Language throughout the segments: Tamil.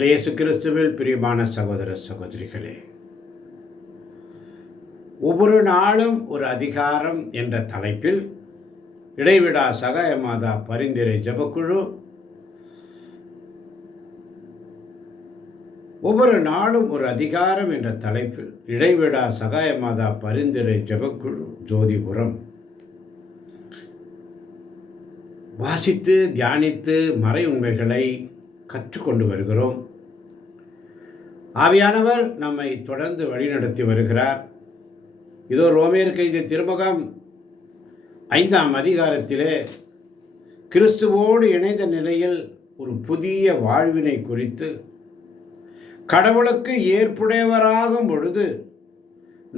இயேசு கிறிஸ்துவில் பிரியமான சகோதர சகோதரிகளே, ஒவ்வொரு நாளும் ஒரு அதிகாரம் என்ற தலைப்பில் இடைவிடா சகாய மாதா பரிந்துரை ஜெபக்குழு ஒவ்வொரு நாளும் ஒரு அதிகாரம் என்ற தலைப்பில் இடைவிடா சகாய மாதா பரிந்துரை ஜெபக்குழு ஜோதிபுரம் வாசித்து தியானித்து மறை உண்மைகளை கற்றுக்கொண்டு வருகிறோம். ஆவியானவர் நம்மை தொடர்ந்து வழிநடத்தி வருகிறார். இதோ ரோமேயருக்கு எழுதிய திருமுகம் 5ஆம் அதிகாரத்திலே கிறிஸ்துவோடு இணைந்த நிலையில் ஒரு புதிய வாழ்வினை குறித்து, கடவுளுக்கு ஏற்புடையவராகும் பொழுது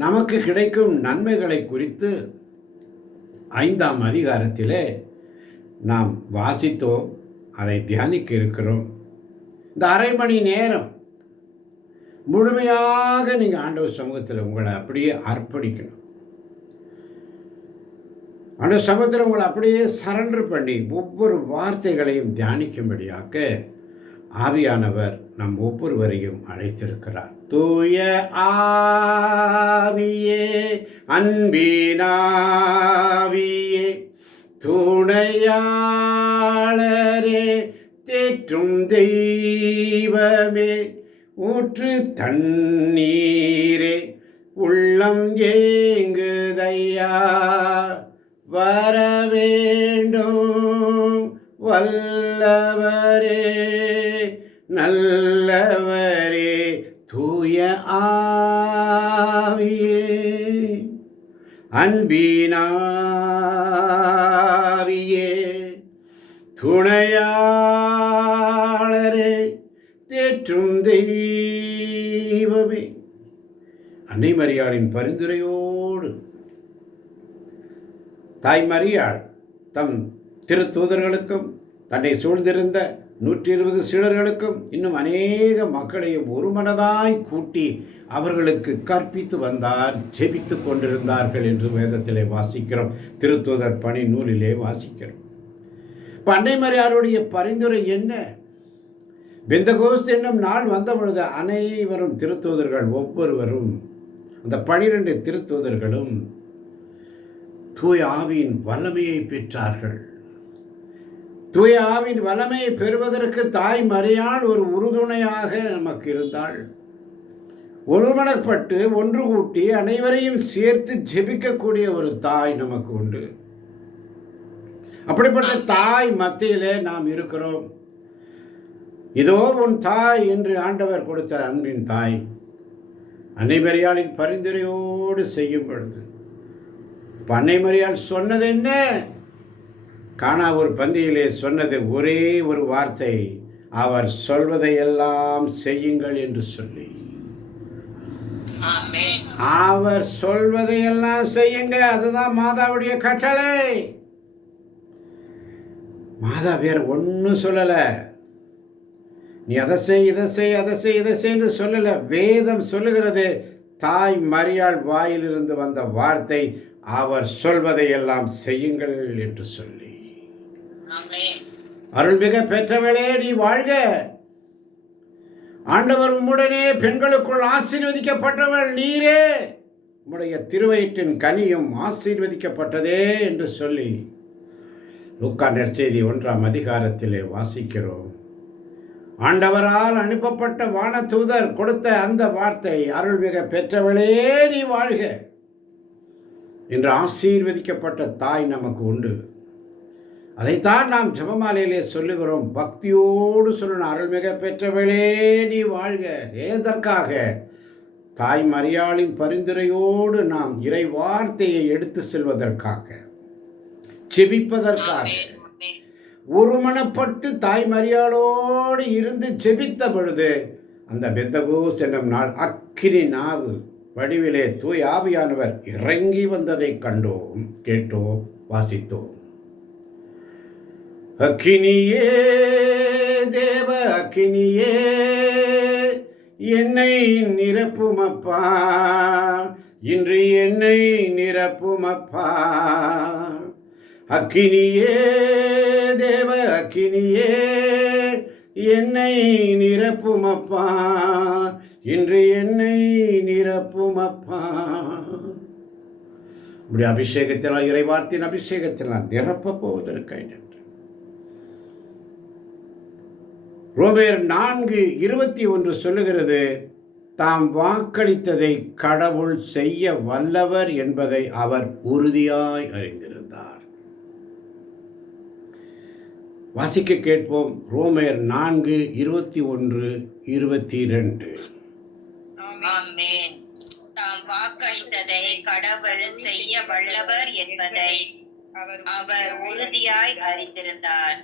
நமக்கு கிடைக்கும் நன்மைகளை குறித்து 5ஆம் அதிகாரத்திலே நாம் வாசித்தோம். அதை தியானிக்க இருக்கிறோம். இந்த அரை மணி நேரம் முழுமையாக நீங்கள் ஆண்டவர் சமூகத்தில் உங்களை அப்படியே அர்ப்பணிக்கணும். ஆண்டவர் சமூகத்தில் உங்களை அப்படியே சரண்டர் பண்ணி ஒவ்வொரு வார்த்தைகளையும் தியானிக்கும்படியாக ஆவியானவர் நம் ஒவ்வொருவரையும் அழைத்திருக்கிறார். தூய ஆவியே, அன்பினாவியே, துணையாளரே, தேற்றும் தெய்வமே, ஊற்று தண்ணீரே, உள்ளம் ஏங்குதையா, வரவேண்டும் வல்லவரே, நல்லவரே, தூய ஆவியே, அன்பினாவியே, துணையாளரே, தேற்றும் தெய்வமே. அன்னை மரியாளின் பரிந்துரையோடு தாய் மரியாள் தம் திருத்தூதர்களுக்கும் தன்னை சூழ்ந்திருந்த 120 சீடர்களுக்கும் இன்னும் அநேக மக்களையும் ஒருமனதாய் கூட்டி அவர்களுக்கு கற்பித்து வந்தார், ஜெபித்து கொண்டிருந்தார்கள் என்று வேதத்திலே வாசிக்கிறோம். திருத்தூதர் பணி நூலிலே வாசிக்கிறோம். இப்போ அன்னை மரியாளுடைய பரிந்துரை என்ன? பெந்தகோஸ்து என்னும் நாள் வந்த பொழுது அனைவரும் திருத்தூதர்கள் ஒவ்வொருவரும், அந்த 12 திருத்தூதர்களும் தூய ஆவியின் வல்லமையை பெற்றார்கள். தூய ஆவியின் வல்லமையை பெறுவதற்கு தாய் மரியாள் ஒரு உறுதுணையாக நமக்கு இருந்தாள். ஒருமனப்பட்டு ஒன்று கூட்டி அனைவரையும் சேர்த்து ஜெபிக்கக்கூடிய ஒரு தாய் நமக்கு உண்டு. அப்படிப்பட்ட தாய் மத்தியிலே நாம் இருக்கிறோம். இதோ உன் தாய் என்று ஆண்டவர் கொடுத்த அன்பின் தாய் அன்னை மரியாளின் பரிந்துரையோடு செய்யும் பொழுது அன்னை மரியாள் சொன்னது என்ன? கானா ஒரு பந்தியிலே சொன்னது ஒரே ஒரு வார்த்தை, அவர் சொல்வதையெல்லாம் செய்யுங்கள் என்று சொல்லி. அவர் சொல்வதையெல்லாம் செய்யுங்க, அதுதான் மாதாவுடைய கட்டளை. மாதா வேற ஒன்றும் சொல்லலை. நீ அதை செய், இதை செய், அதை செய், இதை செய்ன்னு சொல்லலை. வேதம் சொல்லுகிறது, தாய் மரியாள் வாயிலிருந்து வந்த வார்த்தை, அவர் சொல்வதையெல்லாம் செய்யுங்கள் என்று சொல்லி. அருள்மிக பெற்றவளே, நீ வாழ்க. ஆண்டவர் உம்முடனே பெண்களுக்குள் ஆசீர்வதிக்கப்பட்டவள் நீரே, உம்முடைய திருவயிற்றின் கனியும் ஆசீர்வதிக்கப்பட்டதே என்று சொல்லி லூக்கா நற்செய்தி 1ஆம் அதிகாரத்திலே வாசிக்கிறோம். ஆண்டவரால் அனுப்பப்பட்ட வானதூதர் கொடுத்த அந்த வார்த்தை, அருள்மிக பெற்றவளே நீ வாழ்க என்று ஆசீர்வதிக்கப்பட்ட தாய் நமக்கு உண்டு. அதைத்தான் நாம் ஜெபமாலையிலே சொல்லுகிறோம். பக்தியோடு சொல்லணும், அருள்மிக பெற்றவளே நீ வாழ்க. எதற்காக? தாய் மரியாளின் பரிந்துரையோடு நாம் இறை வார்த்தையை எடுத்து செல்வதற்காக, ஜெபிப்பதற்காக. ஒருமனப்பட்டு தாய் மரியாளோடு இருந்து ஜெபித்த பொழுது அந்த பெந்தகோஸ்து என்னும் நாள் அக்கினி நாவு வடிவிலே தூய் ஆவியானவர் இறங்கி வந்ததை கண்டோம், கேட்டோம், வாசித்தோம். அக்கினியே, தேவ அக்கினியே, என்னை நிரப்புமப்பா, இன்று என்னை நிரப்புமப்பா. அக்கினியே, தேவ அக்கினியே, என்னை நிரப்புமப்பா, இன்று என்னை நிரப்புமப்பா. இப்படி அபிஷேகத்தினால், இறைவார்த்தையின் அபிஷேகத்தினால் நிரப்ப போவதற்காக. ரோமேயர் 4:21 சொல்லுகிறது, தாம் வாக்களித்ததை கடவுள் செய்ய வல்லவர் என்பதை அவர் உறுதியாய் அறிந்திருந்தார். வாசிக்க கேட்போம். ரோமேயர் 4:21-22. தாம் வாக்களித்ததை கடவுள் செய்ய வல்லவர் என்பதை அவர் உறுதியாய் அறிந்திருந்தார்.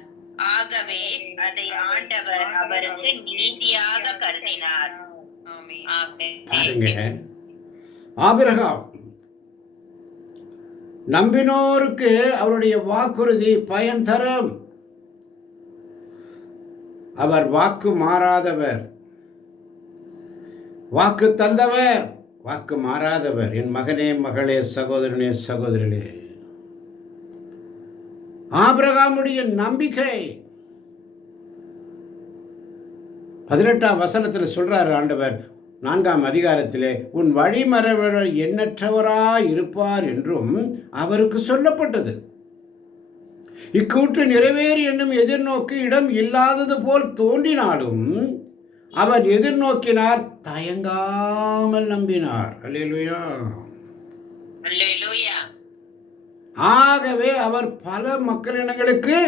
ஆகவே அதை ஆண்டவர் அவருக்கு நீதியாக கருதினார். பாருங்க, ஆபிரகாம் நம்பினோருக்கு அவருடைய வாக்குறுதி பயன் தரும். அவர் வாக்கு மாறாதவர், வாக்கு தந்தவர், வாக்கு மாறாதவர். என் மகனே, மகளே, சகோதரனே, சகோதரிகளே, ஆபிரகாமுடைய நம்பிக்கை 18ஆம் வசனத்தில் சொல்றாரு ஆண்டவர், 4ஆம் அதிகாரத்திலே, உன் வழிமறைவர் எண்ணற்றவராய் இருப்பார் என்றும் அவருக்கு சொல்லப்பட்டது. இக்கூற்று நிறைவேறி என்னும் எதிர்நோக்கு இடம் இல்லாதது போல் தோன்றினாலும் அவர் எதிர்நோக்கினார், தயங்காமல் நம்பினார். அல்லேலூயா. ஆகவே அவர் பல மக்களினங்களுக்கு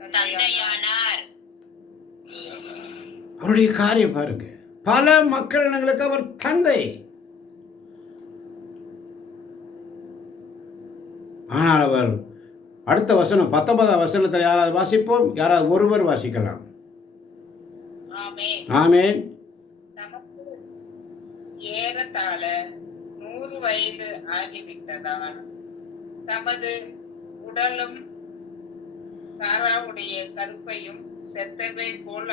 தந்தையானார். அவருடைய காரியம் பாருங்க, பல மக்களினங்களுக்கு அவர் தந்தை. ஆனால் அவர் அடுத்த வசனம் 19ஆம் வசனத்தில் யாராவது வாசிப்போம், யாராவது ஒருவர் வாசிக்கலாம். ஆமென். ஏறத்தாழ 100 வயது ஆகிவிட்டதால் தமது உடலும் சாராவுடைய கருப்பையும் செத்தவை போல்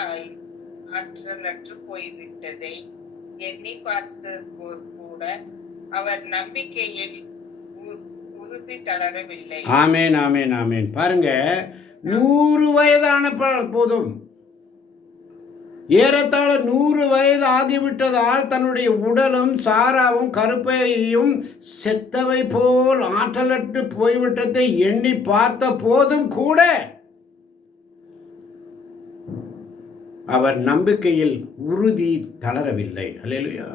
ஆற்றலற்று போய்விட்டதை எண்ணி பார்த்த போது கூட அவர் நம்பிக்கையில் உறுதி தளரவில்லை. ஆமேன், ஆமேன், ஆமேன். பாருங்க, 100 வயதான போதும், ஏறத்தாழ 100 வயது ஆகிவிட்டதால் தன்னுடைய உடலும் சாராவும் கருப்பையும் செத்தவை போல் ஆற்றலற்று போய்விட்டதை எண்ணி பார்த்த போதும் கூட அவர் நம்பிக்கையில் உறுதி தளரவில்லை. அல்லேலூயா.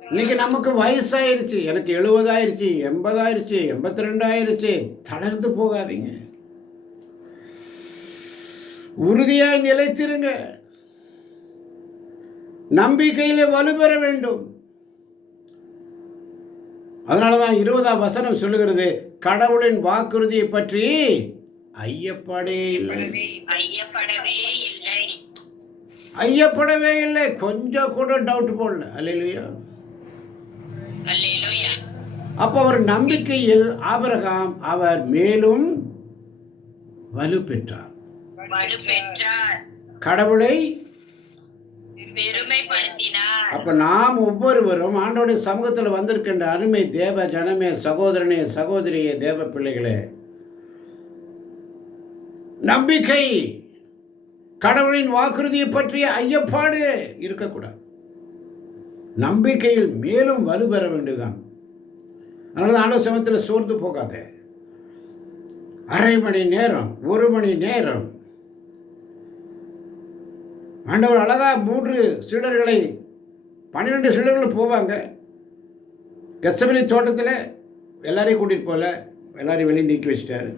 இன்னைக்கு நமக்கு வயசாயிருச்சு, எனக்கு 70 ஆயிருச்சு, 80 ஆயிருச்சு, 82 ஆயிருச்சு, தளர்ந்து போகாதீங்க, உறுதியாய் நிலைத்திருங்க, நம்பிக்கையிலே வலுப்பெற வேண்டும். அதனாலதான் 20ஆம் வசனம் சொல்லுகிறது, கடவுளின் வாக்குறுதியை பற்றி ஐயப்படவே இல்லை, கொஞ்சம் கூட டவுட் போடல. அல்லேலூயா. அப்ப அவர் நம்பிக்கையில் ஆபிரகாம் அவர் மேலும் வலு பெற்றார், கடவுளை பெருமைப்படுத்தினார். அப்ப நாம் ஒவ்வொருவரும் ஆண்டோடைய சமூகத்தில் வந்திருக்கின்ற அருமை தேவ ஜனமே, சகோதரனே, சகோதரியே, தேவ பிள்ளைகளே, நம்பிக்கை, கடவுளின் வாக்குறுதியை பற்றிய ஐயப்பாடு இருக்கக்கூடாது. நம்பிக்கையில் மேலும் வலுப்பெற வேண்டியதுதான். அதனால ஆண்டவர் சமூகத்தில் சோர்ந்து போகாத. அரை மணி நேரம், 1 மணி நேரம் ஆண்டவர் அழகா 3 சீடர்களை, 12 சீடர்கள் போவாங்க. கெத்செமனே தோட்டத்தில் எல்லாரையும் கூட்டிகிட்டு போகல, எல்லாரையும் வெளியே நீக்கி வச்சிட்டாரு.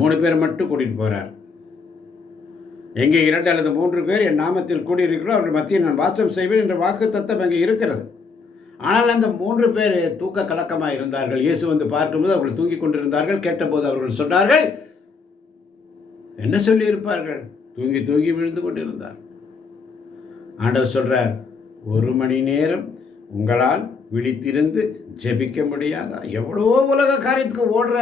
3 பேரை மட்டும் கூட்டிகிட்டு போகிறார். எங்கே 2 அல்லது 3 பேர் என் நாமத்தில் கூடியிருக்கிறோம் அவர்கள் மத்தியில் நான் வாசம் செய்வேன் என்ற வாக்கு தத்தம் அங்கே இருக்கிறது. ஆனால் அந்த 3 பேர் தூக்க கலக்கமாக இருந்தார்கள். இயேசு வந்து பார்க்கும்போது அவர்கள் தூங்கி கொண்டிருந்தார்கள். கேட்டபோது அவர்கள் சொன்னார்கள், என்ன சொல்லி இருப்பார்கள்? தூங்கி தூங்கி விழுந்து கொண்டிருந்தார். ஆண்டவர் சொல்றார், 1 மணி நேரம் உங்களால் விழித்திருந்து ஜெபிக்க முடியாதா? எவ்வளோ உலக காரியத்துக்கு ஓடுற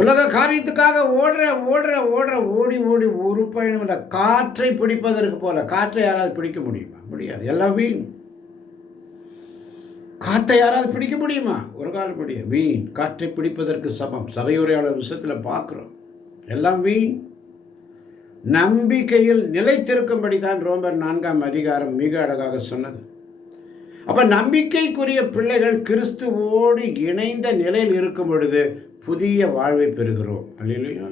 உலக காரியத்துக்காக ஓடி ஒரு பயணம் இல்லை. காற்றை பிடிப்பதற்கு போல. காற்றை யாராவது பிடிக்க முடியுமா? முடியாது. எல்லாம் வீண். காற்றை யாராவது பிடிக்க முடியுமா? ஒரு காலம் முடியும். வீண். காற்றை பிடிப்பதற்கு சமம். சபையுரையாளர் விஷயத்தில் பார்க்குறோம். எல்லாம் வீண். நம்பிக்கையில் நிலைத்திருக்கும்படி தான் ரோமர் 4 மிக அழகாக சொன்னது. அப்ப நம்பிக்கைக்குரிய பிள்ளைகள் கிறிஸ்துவோடு இணைந்த நிலையில் இருக்கும் பொழுது புதிய வாழ்வை பெறுகிறோம். அல்லேலூயா.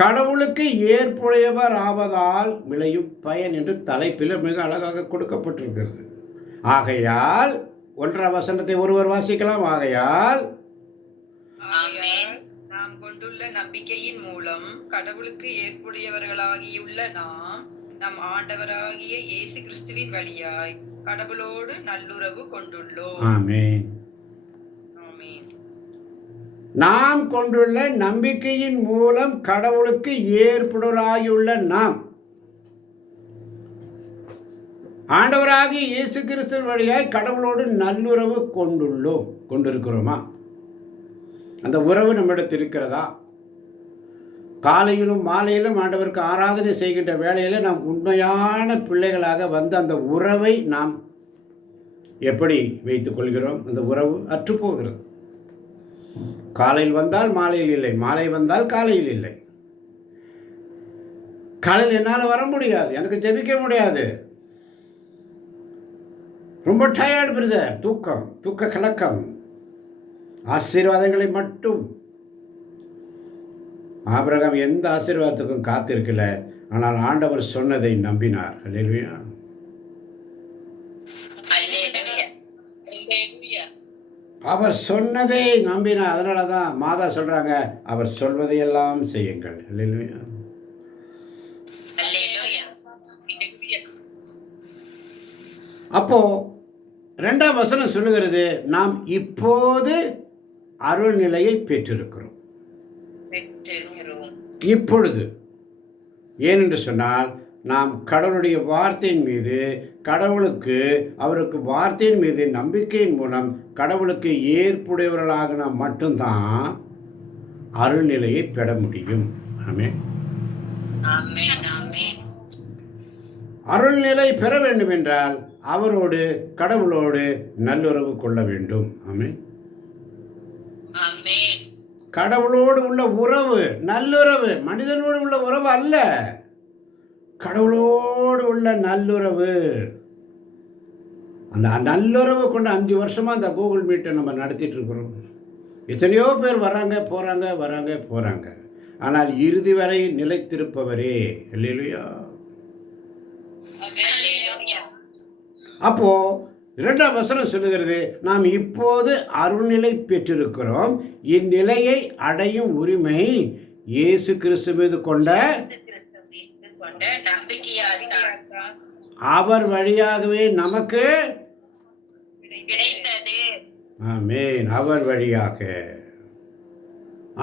கடவுளுக்கு ஏற்புடையவர் ஆவதால் விளையும் பயன் என்று தலைப்பில் மிக அழகாக கொடுக்கப்பட்டிருக்கிறது. ஆகையால் 1 வசனத்தை ஒருவர் வாசிக்கலாம். ஆகையால் நாம் கொண்டுள்ள நம்பிக்கையின் மூலம் கடவுளுக்கு ஏற்புடையவர்களாகியுள்ள நாம் நம் ஆண்டவராகிய இயேசு கிறிஸ்துவின் வழியாய் கடவுளோடு நல்லுறவு கொண்டுள்ளோம். ஆமென். நாம் கொண்டுள்ள நம்பிக்கையின் மூலம் கடவுளுக்கு ஏற்புடையவராகியுள்ள நாம் ஆண்டவராகிய இயேசு கிறிஸ்துவின் வழியாய் கடவுளோடு நல்லுறவு கொண்டிருக்கிறோமா? அந்த உறவு நம்மிடத்தில் இருக்கிறதா? காலையிலும் மாலையிலும் ஆண்டவருக்கு ஆராதனை செய்கின்ற வேளையில் நாம் உண்மையான பிள்ளைகளாக வந்து அந்த உறவை நாம் எப்படி வைத்துக் கொள்கிறோம்? அந்த உறவு அற்றுப்போகிறது. காலையில் வந்தால் மாலையில் இல்லை, மாலை வந்தால் காலையில் இல்லை. காலையில் என்னால் வர முடியாது, எனக்கு ஜெபிக்க முடியாது, ரொம்ப டயர்டு பிரதர், தூக்க கலக்கம். ஆசீர்வாதங்களை மட்டும். ஆபிரகாம் எந்த ஆசீர்வாதத்துக்கும் காத்திருக்கல, ஆனால் ஆண்டவர் சொன்னதை நம்பினார். அல்லேலூயா. அவர் சொன்னதை நம்பினார். அதனால தான் மாதா சொல்றாங்க, அவர் சொல்வதையெல்லாம் செய்யுங்கள். அல்லேலூயா. அப்போ 2ஆம் வசனம் சொல்லுகிறது, நாம் இப்போது அருள் நிலையை பெற்றிருக்கிறோம். இப்பொழுது ஏனென்று சொன்னால், நாம் கடவுளுடைய வார்த்தையின் மீது அவருக்கு வார்த்தையின் மீது நம்பிக்கையின் மூலம் கடவுளுக்கு ஏற்புடையவர்களாக நாம் மட்டும்தான் அருள் நிலையை பெற முடியும். ஆமென். அருள்நிலை பெற வேண்டும் என்றால் கடவுளோடு நல்லுறவு கொள்ள வேண்டும். ஆமென். கடவுளோடு உள்ள உறவு நல்லுறவு, மனிதனோடு உள்ள உறவு அல்ல, கடவுளோடு உள்ள நல்லுறவு. அந்த நல்லுறவு கொண்டு 5 வருஷமா அந்த கூகுள் மீட்டை நம்ம நடத்திட்டு இருக்கிறோம். எத்தனையோ பேர் வராங்க போறாங்க, ஆனால் இறுதி வரை நிலைத்திருப்பவரே. அல்லேலூயா. அப்போ 2ஆம் வசனம் சொல்லுகிறது, நாம் இப்போது அருள்நிலை பெற்றிருக்கிறோம். இந்நிலையை அடையும் உரிமை இயேசு கிறிஸ்து மீது கொண்ட அவர் வழியாகவே நமக்கு கிடைத்தது. ஆமென்.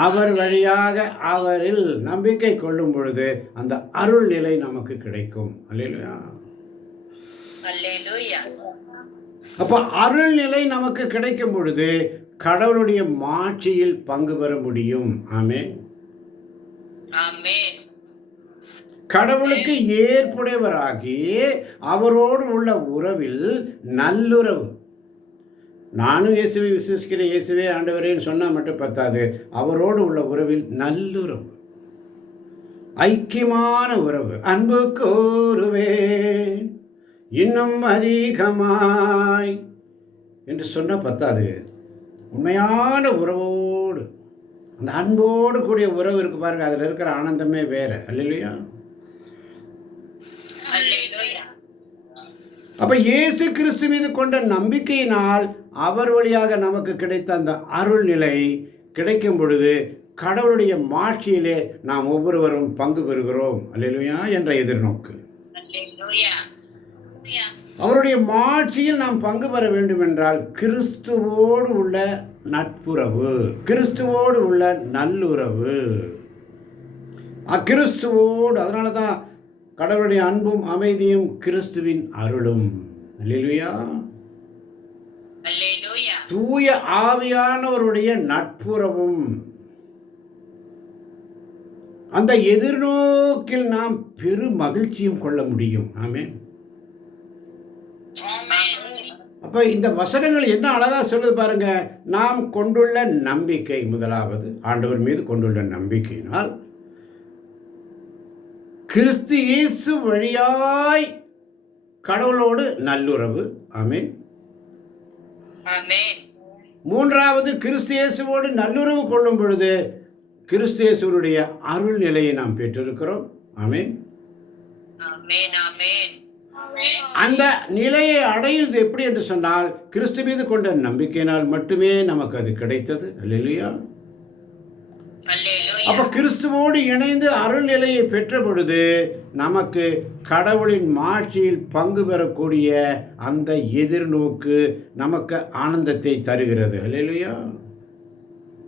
அவர் வழியாக அவரில் நம்பிக்கை கொள்ளும் பொழுது அந்த அருள் நிலை நமக்கு கிடைக்கும். அல்லேலூயா. அப்போ அருள் நிலை நமக்கு கிடைக்கும் பொழுது கடவுளுடைய மாட்சியில் பங்கு பெற முடியும். ஆமென். கடவுளுக்கு ஏற்புடையவராகி அவரோடு உள்ள உறவில் நல்லுறவு. நானும் இயேசுவை விசுவசிக்கிறேன், இயேசுவே ஆண்டவரேன்னு சொன்னால் மட்டும் பத்தாது, அவரோடு உள்ள உறவில் நல்லுறவு, ஐக்கியமான உறவு. அன்பு கூறுவேன் இன்னும் அதிகமாய் என்று சொன்ன பத்தாது, உண்மையான உறவோடு, அந்த அன்போடு கூடிய உறவு இருக்கு பாருங்க, அதில் இருக்கிற ஆனந்தமே வேற. அல்லேலூயா. அப்ப இயேசு கிறிஸ்து மீது கொண்ட நம்பிக்கையினால் அவர் வழியாக நமக்கு கிடைத்த அந்த அருள் நிலை கிடைக்கும் பொழுது கடவுளுடைய மாட்சியிலே நாம் ஒவ்வொருவரும் பங்கு பெறுகிறோம். அல்லேலூயா என்ற எதிர்நோக்கு. அவருடைய மாட்சியில் நாம் பங்கு பெற வேண்டும் என்றால் கிறிஸ்துவோடு உள்ள நட்புறவு, கிறிஸ்துவோடு உள்ள நல்லுறவு, கிறிஸ்துவோடு. அதனால தான் கடவுளுடைய அன்பும் அமைதியும் கிறிஸ்துவின் அருளும். அல்லேலூயா. தூய ஆவியானவருடைய நட்புறவும். அந்த எதிர்நோக்கில் நாம் பெரும் மகிழ்ச்சியும் கொள்ள முடியும். ஆமென். அப்போ இந்த வசனங்கள் என்ன அழகா சொல்லுது பாருங்க. நாம் கொண்டுள்ள நம்பிக்கை, முதலாவது ஆண்டவர் மீது கொண்டுள்ள நம்பிக்கையினால் கிறிஸ்து இயேசு வழியாய் கடவுளோடு நல்லுறவு. ஆமென். ஆமென். மூன்றாவது, கிறிஸ்து இயேசுவோடு நல்லுறவு கொள்ளும் பொழுது கிறிஸ்து இயேசுவினுடைய அருள் நிலையை நாம் பெற்றிருக்கிறோம். ஆமென். ஆமென். ஆமென். அந்த நிலையை அடையுது எப்படி என்று சொன்னால், கிறிஸ்து மீது கொண்ட நம்பிக்கையினால் மட்டுமே நமக்கு அது கிடைத்தது. அல்லேலூயா. அல்லேலூயா. அப்ப கிறிஸ்துவோடு இணைந்து அருள் நிலையை பெற்ற பொழுது நமக்கு கடவுளின் மாட்சியில் பங்கு பெறக்கூடிய அந்த எதிர்நோக்கு நமக்கு ஆனந்தத்தை தருகிறது. அல்லேலூயா.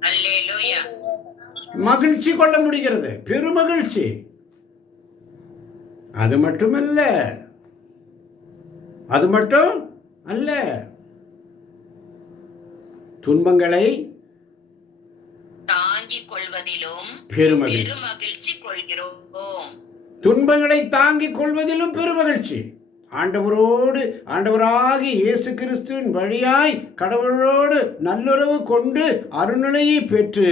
அல்லேலூயா. மகிழ்ச்சி கொள்ள முடிகிறது, பெருமகிழ்ச்சி. அது மட்டுமல்ல, அது மட்டும் அல்ல, துன்பங்களை தாங்கிக் கொள்வதிலும் பெருமகிழ்ச்சி. பெருமகிழ்ச்சி கொள்கிறோம். துன்பங்களை தாங்கிக் கொள்வதிலும் பெருமகிழ்ச்சி. ஆண்டவராகிய இயேசு கிறிஸ்துவின் வழியாய் கடவுளோடு நல்லுறவு கொண்டு அருள்நிலையை பெற்று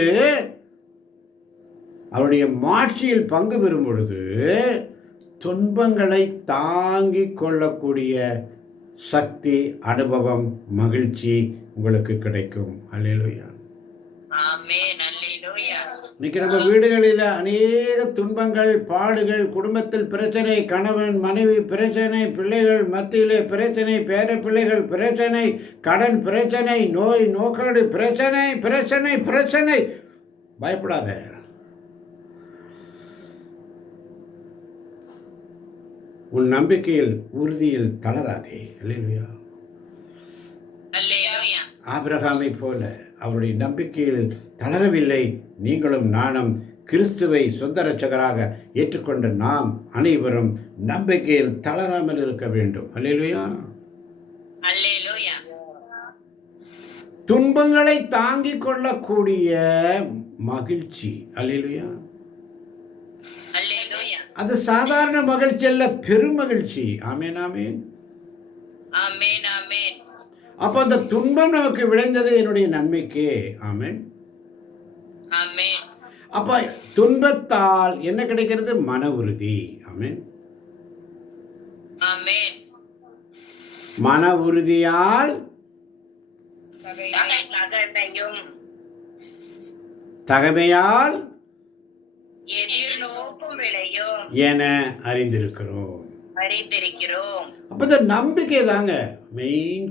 அவருடைய மாட்சியில் பங்கு பெறும் பொழுது துன்பங்களை தாங்கிக் கொள்ளக்கூடிய சக்தி, அனுபவம், மகிழ்ச்சி உங்களுக்கு கிடைக்கும். அல்லேலூயா. ஆமென். அல்லேலூயா. இன்னைக்கு நம்ம வீடுகளில் அநேக துன்பங்கள், பாடுகள், குடும்பத்தில் பிரச்சனை, கணவன் மனைவி பிரச்சனை, பிள்ளைகள் மத்தியிலே பிரச்சனை, பேர பிள்ளைகள் பிரச்சனை, கடன் பிரச்சனை, நோய் நோக்கடு பிரச்சனை, பிரச்சனை பிரச்சனை. பயப்படாத. உன் நம்பிக்கையில், உறுதியில் தளராதே. அல்லேலூயா. அல்லேலூயா. ஆபிரகாமை போல அவருடைய நம்பிக்கையில் தளரவில்லை. நீங்களும் நானும் கிறிஸ்துவை சொந்த இரட்சகராக ஏற்றுக்கொண்ட நாம் அனைவரும் நம்பிக்கையில் தளராமல் இருக்க வேண்டும். அல்லேலூயா. அல்லேலூயா. துன்பங்களை தாங்கிக் கொள்ளக்கூடிய மகிழ்ச்சி. அல்லேலூயா. அல்லேலூயா. அது சாதாரண மகிழ்ச்சி அல்ல, பெருமகிழ்ச்சி. ஆமென். ஆமென். ஆமென். ஆமென். அப்போ அந்த துன்பம் நமக்கு விளைந்தது என்னுடைய நன்மைக்கே. ஆமென். ஆமென். அப்ப துன்பத்தால் என்ன கிடைக்கிறது? மன உறுதி. ஆமென். ஆமென். மன உறுதியால் தகமையும் தகமையால் எதிர்நோக்கும் விளையும் என அறிந்திருக்கிறோம். அறிந்திருக்கிறோம். அப்ப இந்த நம்பிக்கை தாங்க மெயின்.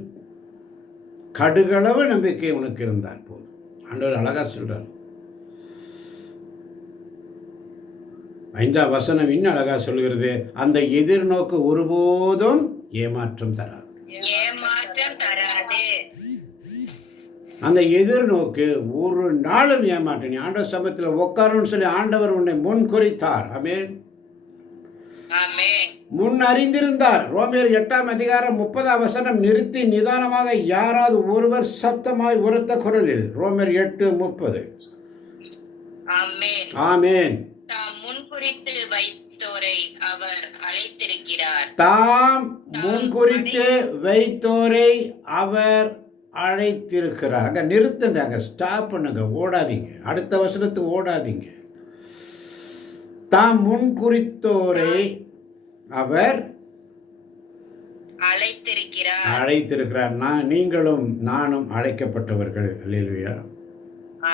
கடுகளவு நம்பிக்கை உனக்கு இருந்தால் போதும். ஆண்டவர் அழகா சொல்றார். 5ஆம் வசனம் இன்னும் அழகா சொல்கிறது, அந்த எதிர்நோக்கு ஒருபோதும் ஏமாற்றம் தராது. ஏமாற்றம் தராது. அந்த எதிர்நோக்கு ஒரு நாளும் ஏமாற்றம். நீ ஆண்டவர் சமயத்தில் உட்காருன்னு சொல்லி ஆண்டவர் உன்னை முன் குறித்தார். ஆமென். ஆமென். முன் அறிந்திருந்தார். ரோமேயர் 8ஆம் அதிகாரம் 30ஆம் வசனம் நிறுத்தி நிதானமாக யாராவது ஒருவர் சப்தமாய் உரத்த குரலில். ரோமேயர் 8:30. ஆமென். ஆமென். தாம் முன்குறித்து வைத்தோரை அவர் அழைத்திருக்கிறார். தாம் முன்குறித்து வைத்தோரை அவர் அழைத்திருக்கிறார். அங்க நிறுத்துங்க, அங்க ஸ்டாப் பண்ணுங்க, ஓடாதீங்க. அடுத்த வசனத்துக்கு ஓடாதீங்க. தாம் முன்குறித்தோரை அவர் அழைத்திருக்கிறார். நீங்களும் நானும் அழைக்கப்பட்டவர்கள். அல்லேலூயா.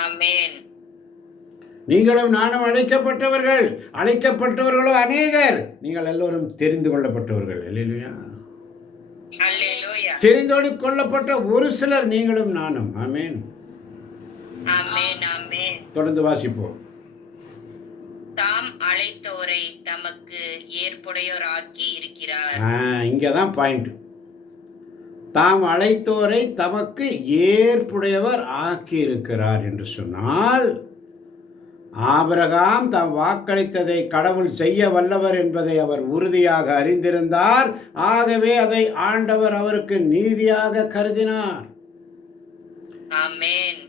ஆமென். நீங்களும் நானும் அழைக்கப்பட்டவர்கள். அழைக்கப்பட்டவர்களோ அநேகர், நீங்கள் எல்லோரும் தெரிந்து கொள்ளப்பட்டவர்கள். அல்லேலூயா. அல்லேலூயா. தெரிந்தோடு கொள்ளப்பட்ட ஒரு சிலர் நீங்களும் நானும். ஆமென். ஆமென். ஆமென். தொடர்ந்து வாசிப்போம். தாம் அழைத்தோரை தமக்கு ஏற்புடையோராக்கி இருக்கிறார். இங்கதான் பாயிண்ட். தாம் அழைத்தோரை தமக்கு ஏற்புடையவர் ஆக்கி இருக்கிறார் என்று சொன்னால், ஆபிரகாம் தாம் வாக்களித்ததை கடவுள் செய்ய வல்லவர் என்பதை அவர் உறுதியாக அறிந்திருந்தார். ஆகவே அதை ஆண்டவர் அவருக்கு நீதியாக கருதினார். ஆமென்.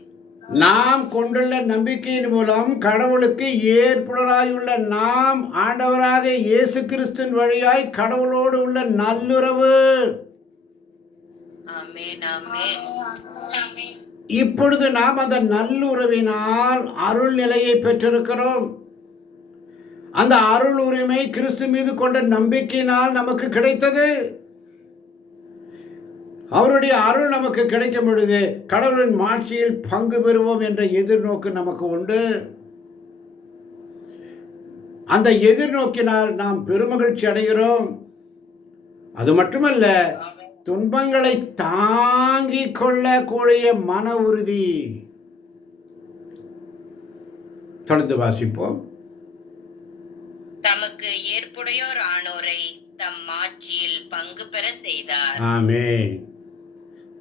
நாம் கொண்டுள்ள நம்பிக்கையின் மூலம் கடவுளுக்கு ஏற்புடராயுள்ள நாம் ஆண்டவராக இயேசு கிறிஸ்துவின் வழியாய் கடவுளோடு உள்ள நல்லுறவு. ஆமென் ஆமென் இப்பொழுது நாம் அந்த நல்லுறவினால் அருள் நிலையை பெற்றிருக்கிறோம். அந்த அருள் உரிமை கிறிஸ்து மீது கொண்ட நம்பிக்கையினால் நமக்கு கிடைத்தது. அவருடைய அருள் நமக்கு கிடைக்கும் பொழுது கடவுளின் மாட்சியில் பங்கு பெறுவோம் என்ற எதிர்நோக்கு நமக்கு உண்டு. அந்த எதிர்நோக்கினால் நாம் பெருமகிழ்ச்சி அடைகிறோம். அது மட்டுமல்ல, துன்பங்களை தாங்கிக் கொள்ளக்கூடிய மன உறுதி. தொடர்ந்து வாசிப்போம். தமக்கு ஏற்புடையோர் ஆனோரை தம் மாட்சியில் பங்கு பெற செய்தார். ஆமென்.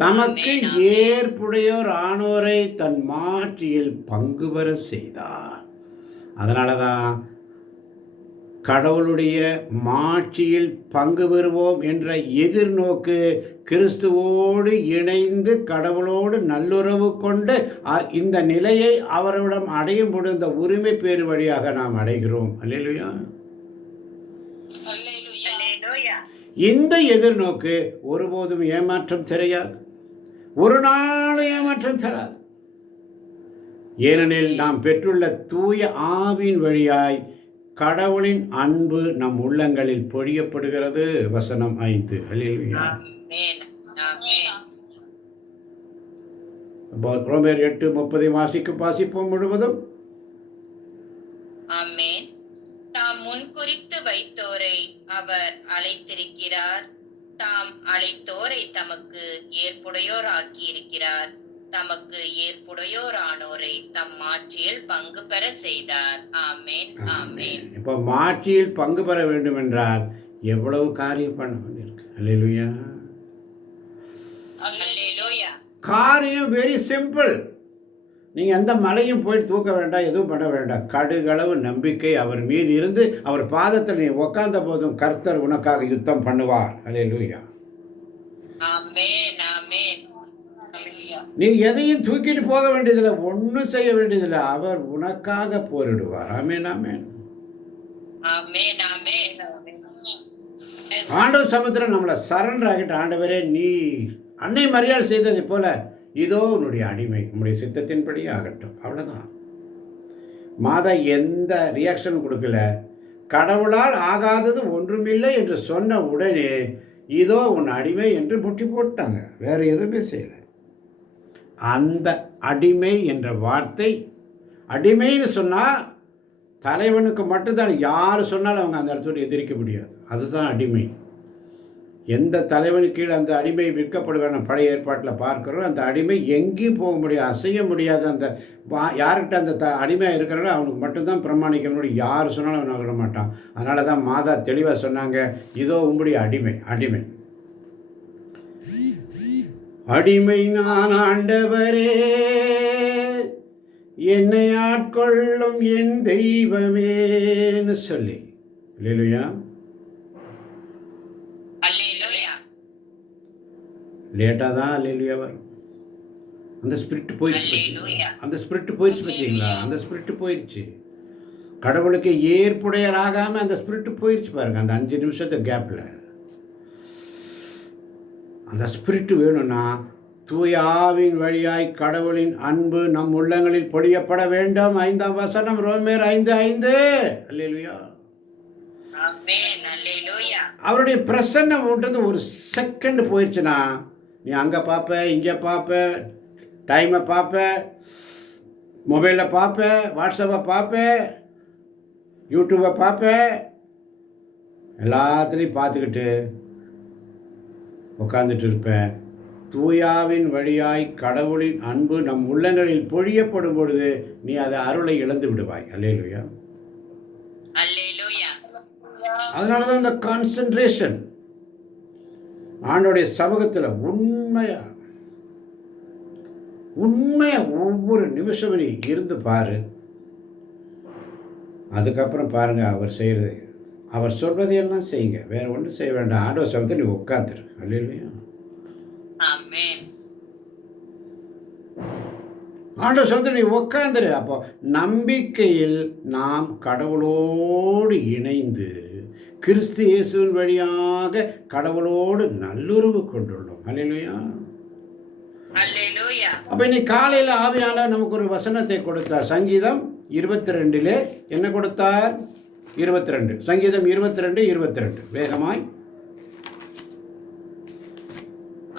தமக்கு ஏற்புடையோர் ஆனோரை தன் மாட்சியில் பங்கு பெற செய்தார். அதனால தான் கடவுளுடைய மாட்சியில் பங்கு பெறுவோம் என்ற எதிர்நோக்கு கிறிஸ்துவோடு இணைந்து கடவுளோடு நல்லுறவு கொண்டு இந்த நிலையை அவரிடம் அடையும் பொழுது இந்த உரிமை பேறு வழியாக நாம் அடைகிறோம். அல்லேலூயா. அல்லேலூயா. இந்த எதிர்நோக்கு ஒருபோதும் ஏமாற்றம் தெரியாது, ஒரு நாள் ஏமாற்றம் தராது. ஏனெனில் நாம் பெற்றுள்ள தூய ஆவியின் வழியாய் கடவுளின் அன்பு நம் உள்ளங்களில் பொழியப்படுகிறது. வசனம் 5. அல்லேலூயா. ஆமென் ஆமென் ரோமர் 8:30 வாசிப்போம் முழுவதும். ஆமென். தாம் முன்குறித்து வைத்தோரை அவர் அழைத்திருக்கிறார். தாம் அழைத்தோரை தமக்கு ஏற்புடையோர் ஆக்கியிருக்கிறார். தமக்கு ஏற்புடையோர் ஆனோரை தம் மாட்சியில் பங்கு பெற செய்தார். ஆமென் ஆமென். இப்போ மாட்சியில் பங்கு பெற வேண்டும் என்றால் எவ்வளவு காரியம் பண்ண வேண்டியிருக்கு. அல்லேலூயா. அல்லேலூயா. காரியம் வெரி சிம்பிள். நீங்கள் எந்த மலையும் போய் தூக்க வேண்டாம், எதுவும் பண்ண வேண்டாம். கடுகளவு நம்பிக்கை அவர் மீது இருந்து அவர் பாதத்தில் நீ உட்கார்ந்த போதும் கர்த்தர் உனக்காக யுத்தம் பண்ணுவார். அல்லேலூயா. ஆமென் ஆமென். நீ எதையும் தூக்கிட்டு போக வேண்டியதில்லை, ஒன்றும் செய்ய வேண்டியதில்லை. அவர் உனக்காக போரிடுவார். ஆமென் ஆமென். ஆமென் ஆமென். ஆண்டவர் சமுத்திரம் நம்மளை சரண்டர் ஆகிட்டு, ஆண்டவரே நீர் அன்னை மரியாள் செய்ததை போல இதோ உன்னுடைய அடிமை, உன்னுடைய சித்தத்தின்படி ஆகட்டும். அவ்வளோதான். மாதா எந்த ரியாக்ஷனும் கொடுக்கல. கடவுளால் ஆகாதது ஒன்றுமில்லை என்று சொன்ன உடனே இதோ உன் அடிமை என்று முட்டி போட்டாங்க. வேறு எதுவுமே செய்யலை. அந்த அடிமை என்ற வார்த்தை, அடிமைன்னு சொன்னால் தலைவனுக்கு மட்டும்தான். யார் சொன்னாலும் அவங்க அந்த இடத்தோடு எதிர்க்க முடியாது. அதுதான் அடிமை. எந்த தலைவனுக்கு கீழே அந்த அடிமை விற்கப்படுவான பழைய ஏற்பாட்டில் பார்க்குறோம். அந்த அடிமை எங்கேயும் போக முடியாது, அசைய முடியாது. அந்த யார்கிட்ட அந்த அடிமையாக இருக்கிறாரோ அவனுக்கு மட்டும்தான் பிரமாணிக்க முடியும். யார் சொன்னாலும் அவன் விட மாட்டான். அதனால தான் மாதா தெளிவாக சொன்னாங்க, இதோ உங்களுடைய அடிமை. அடிமை அடிமை நான் ஆண்டவரே, என்னை ஆட்கொள்ளும் என் தெய்வமேன்னு சொல்லி. அல்லேலூயா. லேட்டாக தான் அல்லேலூயா வரும். அந்த ஸ்பிரிட் போயிடுச்சு. அந்த ஸ்பிரிட் போயிடுச்சு பார்த்தீங்களா? அந்த ஸ்பிரிட் போயிடுச்சு. கடவுளுக்கு ஏற்புடையராகாமல் அந்த ஸ்பிரிட் போயிடுச்சு பாருங்க. அந்த 5 நிமிஷத்து கேப்பில் அந்த ஸ்பிரிட் வேணும்னா தூயாவின் வழியாய் கடவுளின் அன்பு நம் உள்ளங்களில் பொழியப்பட வேண்டும். 5ஆம் வசனம் ரோமர் 5:5. அல்லேலூயா. அவருடைய பிரசன்னம் விட்டு ஒரு செகண்ட் போயிடுச்சுன்னா நீ அங்கே பார்ப்ப, இங்கே பார்ப்ப, டைமை பார்ப்ப, மொபைலில் பார்ப்ப, வாட்ஸ்அப்பை பார்ப்ப, யூடியூப்பை பார்ப்ப, எல்லாத்துலேயும் பார்த்துக்கிட்டு உட்காந்துட்டு இருப்பேன். தூயாவின் வழியாய் கடவுளின் அன்பு நம் உள்ளங்களில் பொழியப்படும் பொழுது நீ அதை அருளை இழந்து விடுவாய். அல்லேலூயா. அதனால தான் இந்த கான்சன்ட்ரேஷன் ஆண்டோடைய சமூகத்தில் உண்மையா ஒவ்வொரு நிமிஷம் நீ இருந்து பாரு. அதுக்கப்புறம் பாருங்க அவர் செய்கிறது, அவர் சொல்வதையெல்லாம் செய்யுங்க. வேற ஒன்றும் செய்ய வேண்டாம். ஆண்டவர் சமூகத்தில் நீ உட்காந்துரு. அல்லேலூயா. ஆண்டவர் சொல்றது நீ உட்காந்துரு. அப்போ நம்பிக்கையில் நாம் கடவுளோடு இணைந்து கிறிஸ்து இயேசுவின் வழியாக கடவுளோடு நல்லுறவு கொண்டுள்ளோம். அல்லேலூயா. அல்லேலூயா. அப்போ இன்னைக்கு காலையில் ஆவியானவர் நமக்கு ஒரு வசனத்தை கொடுத்தார். சங்கீதம் 22 என்ன கொடுத்தார்? 22, சங்கீதம் 22 வேகமாய்.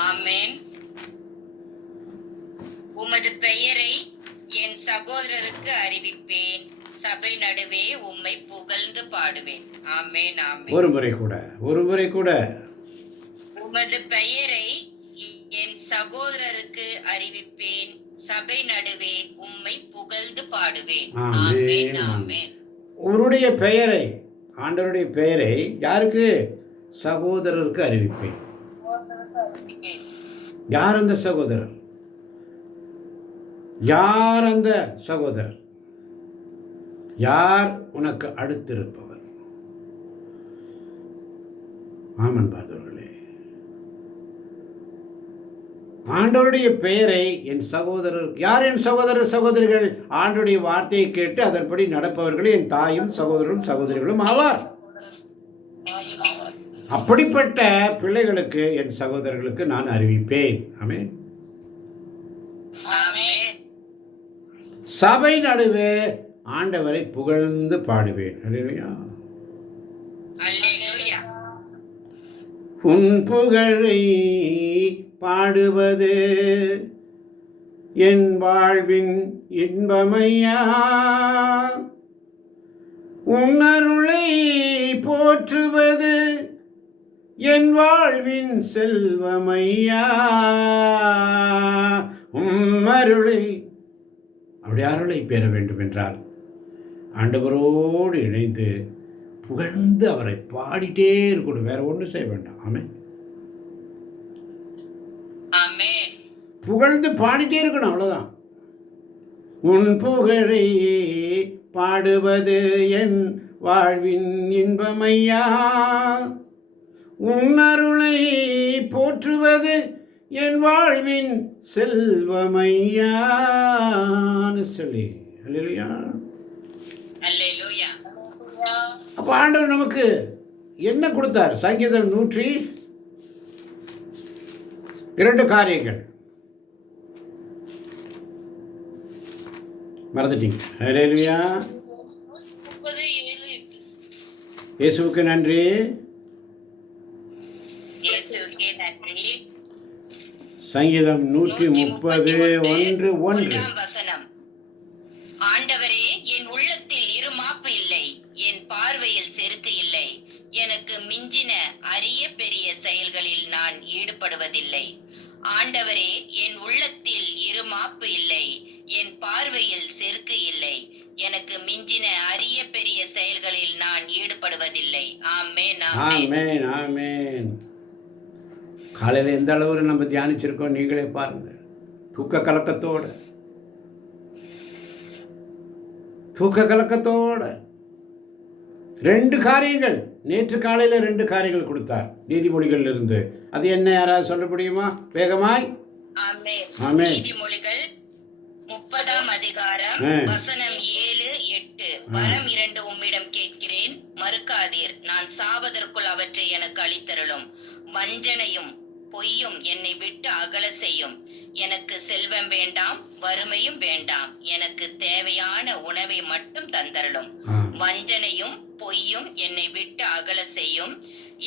ஆமென். உமது பெயரை என் சகோதரருக்கு அறிவிப்பேன், சபை நடுவே உம்மை புகழ்ந்து பாடுவேன். ஆமென். ஆமென். ஒரு முறை கூட உமது பெயரை என் சகோதரருக்கு அறிவிப்பேன், சபை நடுவே உம்மை புகழ்ந்து பாடுவேன். ஆமென். ஆமென். அவருடைய பெயரை, ஆண்டவருடைய பெயரை யாருக்கு? சகோதரருக்கு அறிவிப்பேன். யார் அந்த சகோதரர்? யார் அந்த சகோதரர்? யார் உனக்கு அடுத்திருப்பவர்? ஆமன் பாதவர்களே, ஆண்டவருடைய பெயரை என் சகோதரர். யார் என் சகோதரர் சகோதரிகள்? ஆண்டவருடைய வார்த்தையை கேட்டு அதன்படி நடப்பவர்கள் என் தாயும் சகோதரரும் சகோதரிகளும் ஆவார். அப்படிப்பட்ட பிள்ளைகளுக்கு, என் சகோதரர்களுக்கு நான் அறிவிப்பேன். ஆமென். சபை நடுவே ஆண்டவரை புகழ்ந்து பாடுவேன். அல்லேலூயா. அல்லேலூயா. உன் புகழை பாடுவது என் வாழ்வின் இன்பமையா, உன் அருளை போற்றுவது என் வாழ்வின் செல்வமையா. அருளை, அப்படி அருளை பெற வேண்டும் என்றால் ஆண்டவரோடு இணைந்து புகழ்ந்து அவரை பாடிட்டே இருக்கணும். வேற ஒன்றும் செய்ய வேண்டாம். ஆமென். ஆமென். புகழ்ந்து பாடிட்டே இருக்கணும், அவ்வளோதான். உன் புகழை பாடுவது என் வாழ்வின் இன்பமையா, உன் அருளை போற்றுவது என் வாழ்வின் செல்வமையான்னு சொல்லி. அல்லேலூயா. அல்லேலூயா. அப்போ ஆண்டவர் நமக்கு என்ன கொடுத்தார்? சங்கீதம் 102 காரியங்கள் மறந்துட்டீங்க. அல்லேலூயா. இயேசுவுக்கு நன்றி. சங்கீதம் 130:1 வசனம். ஆண்டவரே, என் உள்ளத்தில் இருமாப்பு இல்லை, என் பார்வையில் செருக்கு இல்லை. எனக்கு மிஞ்சின அரிய பெரிய செயல்களில் நான் ஈடுபடுவதில்லை. ஆண்டவரே, என் உள்ளத்தில் இருமாப்பு இல்லை, என் பார்வையில் செருக்கு இல்லை. எனக்கு மிஞ்சின அரிய பெரிய செயல்களில் நான் ஈடுபடுவதில்லை. ஆமென். ஆமென். ஆமென். காலையில் எந்த அளவு நம்ம தியானிச்சிருக்கோம் நீங்களே பாருங்க. தூக்க கலக்கத்தோட 2 காரியங்கள். நேற்று காலையில் 2 காரியங்கள் கொடுத்தார் நீதிமொழிகள் இருந்து. அது என்ன, யாராவது சொல்ல முடியுமா வேகமாய்? ஆமென். நீதிமொழிகள் 30ஆம் அதிகாரம் வசனம் 7-8. வரம் 2 உம்மிடம் கேட்கிறேன், மறுக்காதீர். நான் சாவதற்குள் அவற்றை எனக்கு அளித்தருளும். வஞ்சனையும் பொய்யும் என்னை விட்டு அகல செய்யும். எனக்கு செல்வம் வேண்டாம், வறுமையும் வேண்டாம். எனக்கு தேவையான உணவை மட்டும் தந்தருளும். வஞ்சனையும் பொய்யும் என்னை விட்டு அகல செய்யும்.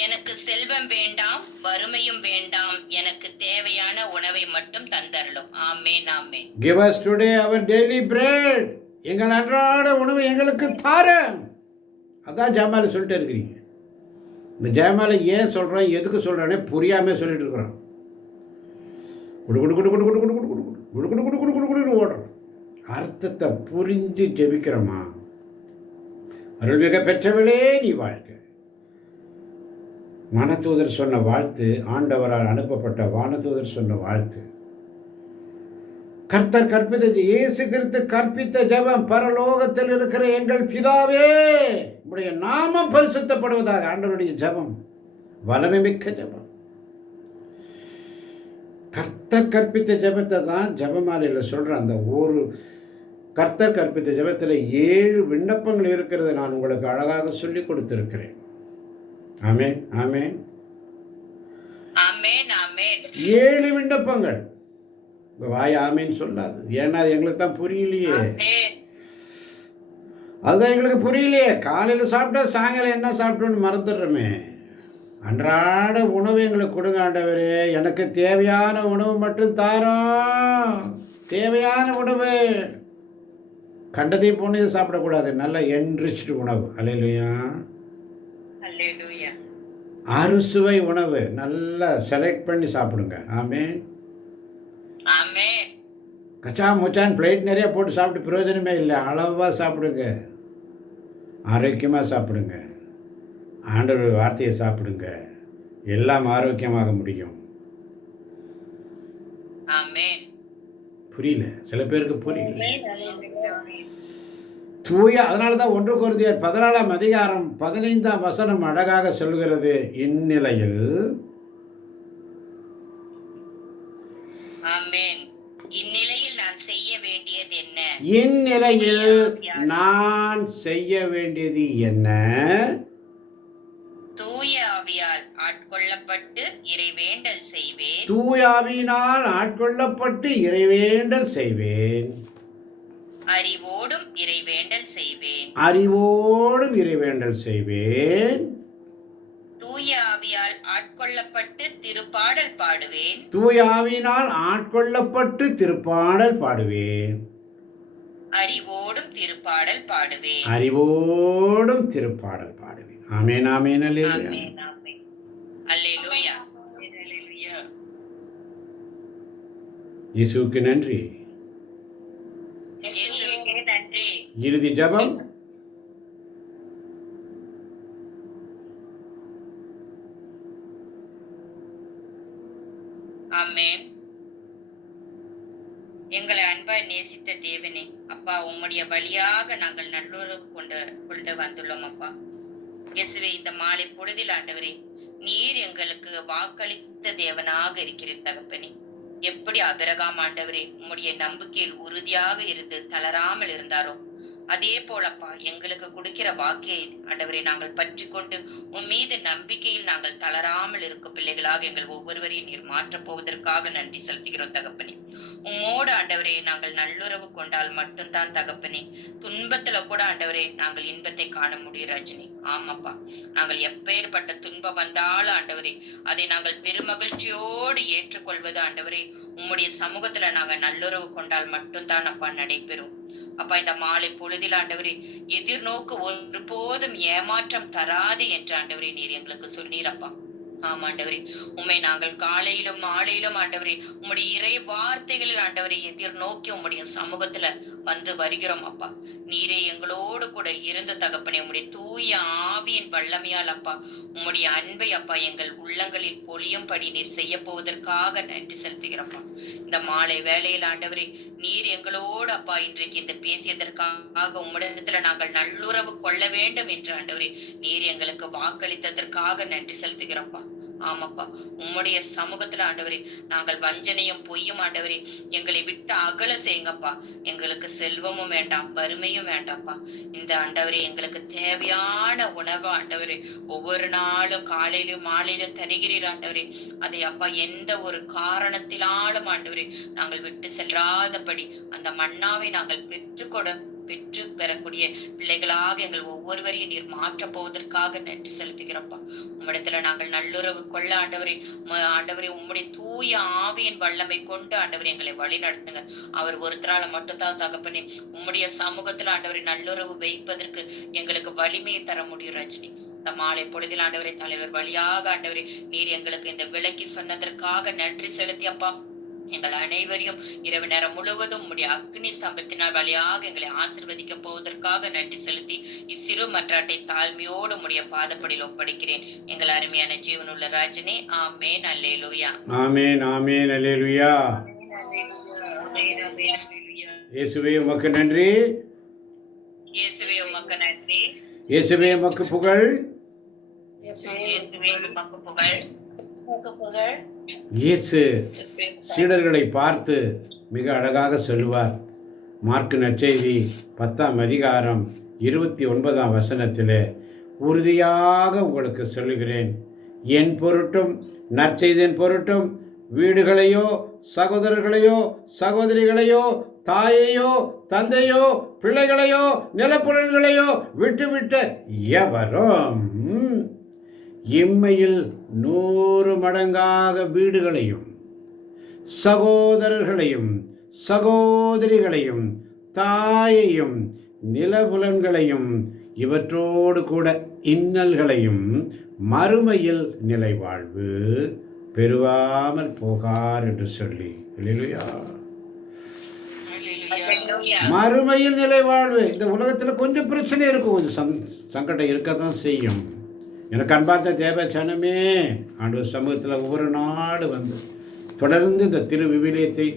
எனக்கு செல்வம் வேண்டாம், வறுமையும் வேண்டாம். எனக்கு தேவையான உணவை மட்டும் தந்தருளும். ஆமென். ஆமென். Give us today our daily bread. எங்கள் அன்றாட உணவை எங்களுக்கு தாரும். அதான் ஜெபமாலை சொல்லிட்டு இருக்கிறீங்க. இந்த ஜெபமாலை ஏன் சொல்கிறோம், எதுக்கு சொல்கிறோன்னே புரியாமல் சொல்லிட்டு இருக்கிறோம். ஓடுறோம். அர்த்தத்தை புரிஞ்சு ஜெபிக்கிறோமா? அருள்மிக பெற்றவளே நீ வாழ்க. வானதூதர் சொன்ன வாழ்த்து, ஆண்டவரால் அனுப்பப்பட்ட வானதூதர் சொன்ன வாழ்த்து. கர்த்தர் கற்பித்த, இயேசு கிறிஸ்து கற்பித்த ஜெபம், பரலோகத்தில் இருக்கிற எங்கள் பிதாவே உடைய நாமம் பரிசுத்தப்படுவதாக. ஆண்டவருடைய ஜெபம் வல்லமை மிக்க ஜெபம். கர்த்தர் கற்பித்த ஜெபத்தை தான் ஜெபமாலையில் சொல்கிறேன். அந்த ஒரு கர்த்தர் கற்பித்த ஜெபத்தில் 7 விண்ணப்பங்கள் இருக்கிறது நான் உங்களுக்கு அழகாக சொல்லி கொடுத்திருக்கிறேன். ஆமென், ஆமென், ஆமென், ஆமென். 7 விண்ணப்பங்கள். வாய் ஆமேன்னு சொல்லாது, ஏன்னா அது எங்களுக்கு தான் புரியலையே. ஆமென். அதுதான் எங்களுக்கு புரியலையே. காலையில் சாப்பிட்டா சாயங்காலம் என்ன சாப்பிட்டோன்னு மறந்துடுறோமே. அன்றாட உணவு எங்களுக்கு கொடுங்க ஆண்டவரே. எனக்கு தேவையான உணவு மட்டும் தாரோம். தேவையான உணவு, கண்டதையும் போனதை சாப்பிடக்கூடாது. நல்ல என்ரிச்டு உணவு. அல்லேலூயா. அல்லேலூயா. அறுசுவை உணவு நல்லா செலக்ட் பண்ணி சாப்பிடுங்க. ஆமென், ஆமென். கச்சா முச்சான் பிளேட் நிறைய போட்டு சாப்பிட்டு பிரயோஜனமே இல்லை. அளவாக சாப்பிடுங்க, ஆரோக்கியமாக சாப்பிடுங்க, ஆண்டவர் வார்த்தையை சாப்பிடுங்க, எல்லாம் ஆரோக்கியமாக முடியும். ஆமென். புரியல, சில பேருக்கு புரியல. ஆமென். தூய, அதனால தான் 1 கொரிந்தியர் 14ஆம் அதிகாரம் 15ஆம் வசனம் அழகாக சொல்கிறது. இந்நிலையில் ஆமென். இந்நிலையில் நான் செய்ய வேண்டியது என்ன? இந்நிலையில் நான் செய்ய வேண்டியது என்ன? தூய ஆவியால் ஆட்கொள்ளப்பட்டு இறைவேண்டல் செய்வேன். தூயாவினால் ஆட்கொள்ளப்பட்டு இறைவேண்டல் செய்வேன். அறிவோடும் இறைவேண்டல் செய்வேன். அறிவோடும் இறைவேண்டல் செய்வேன். தூய ஆவியால் ஆட்கொள்ளப்பட்டு திருப்பாடல் பாடுவேன். தூயாவினால் ஆட்கொள்ளப்பட்டு திருப்பாடல் பாடுவேன். அறிவோடும் திருப்பாடல் பாடுவேன். அறிவோடும் திருப்பாடல் பாடுவேன். ஆமென், ஆமென், அல்லேலூயா. ஆமென், ஆமென். அல்லேலூயா. அல்லேலூயா. இயேசுவுக்கு நன்றி. இயேசுவுக்கே நன்றி. இறுதி ஜெபம். ஆமென். எங்களை அன்பாய் நேசித்த தேவனே, அப்பா, உம்முடைய வழியாக நாங்கள் நல்லுறவு கொண்டு வந்துள்ளோம் அப்பா. இயேசுவே, இந்த மாலை பொழுதில் ஆண்டவரே, நீர் எங்களுக்கு வாக்களித்த தேவனாக இருக்கிறீர் தகப்பனே. எப்படி ஆபிரகாம் ஆண்டவரே உம்முடைய நம்பிக்கையில் உறுதியாக இருந்து தளராமல் இருந்தாரோ, அதே போலப்பா எங்களுக்கு கொடுக்கிற வாக்கை ஆண்டவரை நாங்கள் பற்றி கொண்டு உன் மீது நம்பிக்கையில் நாங்கள் தளராமல் இருக்கும் பிள்ளைகளாக எங்கள் ஒவ்வொருவரையும் நீர் மாற்றப் போவதற்காக நன்றி செலுத்துகிறோம் தகப்பனே. உம்மோடு ஆண்டவரே நாங்கள் நல்லுறவு கொண்டால் மட்டும்தான் தகப்பனே, துன்பத்துல கூட ஆண்டவரே நாங்கள் இன்பத்தை காண முடியும் ரஜினி. ஆமாப்பா, நாங்கள் எப்பேற்பட்ட துன்பம் வந்தாலும் ஆண்டவரே அதை நாங்கள் பெருமகிழ்ச்சியோடு ஏற்றுக்கொள்வது ஆண்டவரே உம்முடைய சமூகத்துல நாங்க நல்லுறவு கொண்டால் மட்டும்தான் அப்பா நடைபெறும். அப்பா, இந்த மாலை பொழுதில் ஆண்டவரே எதிர்நோக்கு ஒருபோதும் ஏமாற்றம் தராது என்று ஆண்டவரே நீர் எங்களுக்கு சொன்னீரப்பா. ஆமாண்டவரே, உம்மை நாங்கள் காலையிலும் மாலையிலும் ஆண்டவரே உம்முடைய இறை வார்த்தைகளில் ஆண்டவரை எதிர்நோக்கி உம்முடைய சமூகத்துல வந்து வருகிறோம் அப்பா. நீரே எங்களோடு கூட இருந்த தகப்பனே, உம்முடைய தூய ஆவியின் வல்லமையால் அப்பா உம்முடைய அன்பை அப்பா எங்கள் உள்ளங்களில் பொழியும்படி நீர் செய்ய போவதற்காக நன்றி செலுத்துகிறப்பா. இந்த மாலை வேளையில் ஆண்டவரே நீர் எங்களோடு அப்பா இன்றைக்கு இந்த பேசியதற்காக உம்மிடத்துல நாங்கள் நல்லுறவு கொள்ள வேண்டும் என்று ஆண்டவரே நீர் எங்களுக்கு வாக்களித்ததற்காக நன்றி செலுத்துகிறப்பா. ஆமாப்பா, உம்முடைய சமூகத்துல ஆண்டவரே நாங்கள் வஞ்சனையும் பொய்யும் ஆண்டவரே எங்களை விட்டு அகல செய்யுங்கப்பா. எங்களுக்கு செல்வமும் வேண்டாம், வறுமையும் வேண்டாம்ப்பா. இந்த ஆண்டவரே எங்களுக்கு தேவையான உணவு ஆண்டவரே ஒவ்வொரு நாளும் காலையிலும் மாலையிலும் தருகிறீர் ஆண்டவரே. அதை அப்பா எந்த ஒரு காரணத்தினாலும் ஆண்டவரே நாங்கள் விட்டு செல்லாதபடி அந்த மன்னாவை நாங்கள் பெற்று பெறக்கூடிய பிள்ளைகளாக எங்கள் ஒவ்வொருவரையும் நீர் மாற்ற போவதற்காக நன்றி செலுத்துகிறப்பா. உம்மிடத்துல நாங்கள் நல்லுறவு கொள்ள ஆண்டவரே உம்முடைய தூய ஆவியின் வல்லமை கொண்டு ஆண்டவரே எங்களை வழி நடத்துங்க. அவர் ஒருத்தரால மட்டும்தான் தகப்பனே உம்முடைய சமூகத்துல ஆண்டவரை நல்லுறவு வைப்பதற்கு எங்களுக்கு வலிமையை தர முடியும் ரஜினி. இந்த மாலை பொழுதில் ஆண்டவரை தலைவர் வழியாக ஆண்டவரே நீர் எங்களுக்கு இந்த விளக்கி சொன்னதற்காக நன்றி செலுத்தி அப்பா எங்கள் அனைவரையும் இரவு நேரம் முழுவதும் உம்முடைய அக்னி ஸ்தம்பத்தினால் வழியாக எங்களை ஆசீர்வதிக்க போவதற்காக நன்றி செலுத்தி இச்சிறு மன்றாட்டை தாழ்மையோடு உம்முடைய பாதப்படியில் ஒப்படைக்கிறேன் எங்கள் அருமையான ஜீவனுள்ள ராஜனே. ஆமேன், அல்லேலூயா. ஆமேன், ஆமேன், அல்லேலூயா. இயேசுவே உமக்கு நன்றி. இயேசுவே உமக்கு நன்றி. இயேசுவே உமக்கு புகழ். இயேசுவே உமக்கு புகழ். இயேசு சீடர்களை பார்த்து மிக அழகாக சொல்லுவார். மார்க்கு நற்செய்தி 10ஆம் அதிகாரம் 29ஆம் வசனத்திலே, உறுதியாக உங்களுக்கு சொல்லுகிறேன், என் பொருட்டும் நற்செய்தியின் பொருட்டும் வீடுகளையோ சகோதரர்களையோ சகோதரிகளையோ தாயையோ தந்தையோ பிள்ளைகளையோ நிலப்பொருள்களையோ விட்டுவிட்ட எவரும் இம்மையில் 100 மடங்காக வீடுகளையும் சகோதரர்களையும் சகோதரிகளையும் தாயையும் நிலபுலன்களையும் இவற்றோடு கூட இன்னல்களையும் மறுமையில் நிலைவாழ்வு பெறுவாமல் போகார் என்று சொல்லி, அல்லேலூயா. மறுமையில் நிலைவாழ்வு. இந்த உலகத்தில் கொஞ்சம் பிரச்சனை இருக்கும், கொஞ்சம் சங்கடம் இருக்கத்தான் செய்யும். எனக்கு அன்பார்ந்த தேவ ஜனமே, ஆண்டவர் சமூகத்தில் ஒவ்வொரு நாடு வந்து தொடர்ந்து இந்த திருவிவிலியத்தை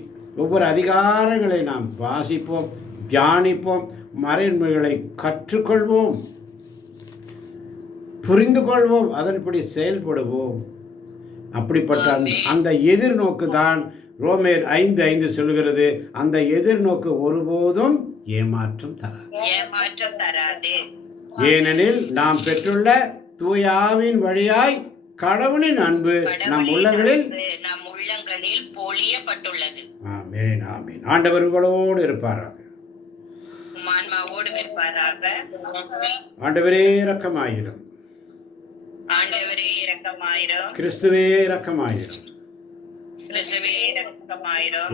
ஒவ்வொரு அதிகாரங்களை நாம் வாசிப்போம், தியானிப்போம், மறைமுறைகளை கற்றுக்கொள்வோம், புரிந்து கொள்வோம், அதன்படி செயல்படுவோம். அப்படிப்பட்ட அந்த எதிர்நோக்கு தான் ரோமேர் 5:5 சொல்கிறது, அந்த எதிர்நோக்கு ஒருபோதும் ஏமாற்றம் தராது. ஏனெனில் நாம் பெற்றுள்ள தூயாவின் வழியாய் கடவுளின் அன்பு நம் உள்ளங்களில் பொழியப்பட்டுள்ளது. ஆமென், ஆமென். ஆண்டவர்களோடு இருப்பாராக. ஆண்டவரே இரக்கமாயிரும். கிறிஸ்துவே இரக்கமாயிரும்.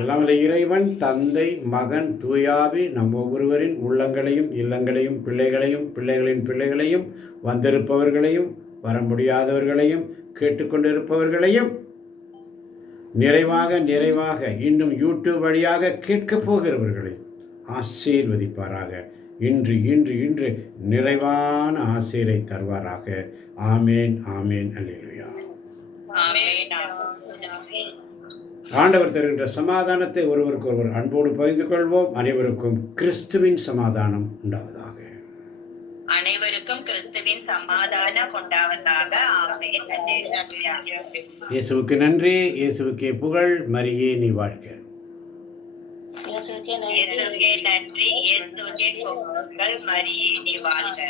எல்லாம் இறைவன் தந்தை மகன் தூயாவி நம் ஒவ்வொருவரின் உள்ளங்களையும் இல்லங்களையும் பிள்ளைகளையும் பிள்ளைகளின் பிள்ளைகளையும் வந்திருப்பவர்களையும் வர முடியாதவர்களையும் கேட்டுக்கொண்டிருப்பவர்களையும் நிறைவாக இன்னும் யூடியூப் வழியாக கேட்கப் போகிறவர்களை ஆசீர்வதிப்பாராக. இன்று இன்று இன்று நிறைவான ஆசீரை தருவாராக. ஆமேன், ஆமேன், அல்லேலூயா. ஆண்டவர் தருகின்ற சமாதானத்தை ஒருவருக்கு ஒருவர் அன்போடு பகிர்ந்து கொள்வோம். அனைவருக்கும் கிறிஸ்துவின் சமாதானம் உண்டாவதாக. அனைவருக்கும் கிறிஸ்துவின் சமாதானம் உண்டாவதாக. ஆமென். இயேசுவுக்கு நன்றி, இயேசுவுக்கே புகழ், மரியே நீ வாழ்க. இயேசுவுக்கே நன்றி, இயேசுவுக்கே புகழ், மரியே நீ வாழ்க.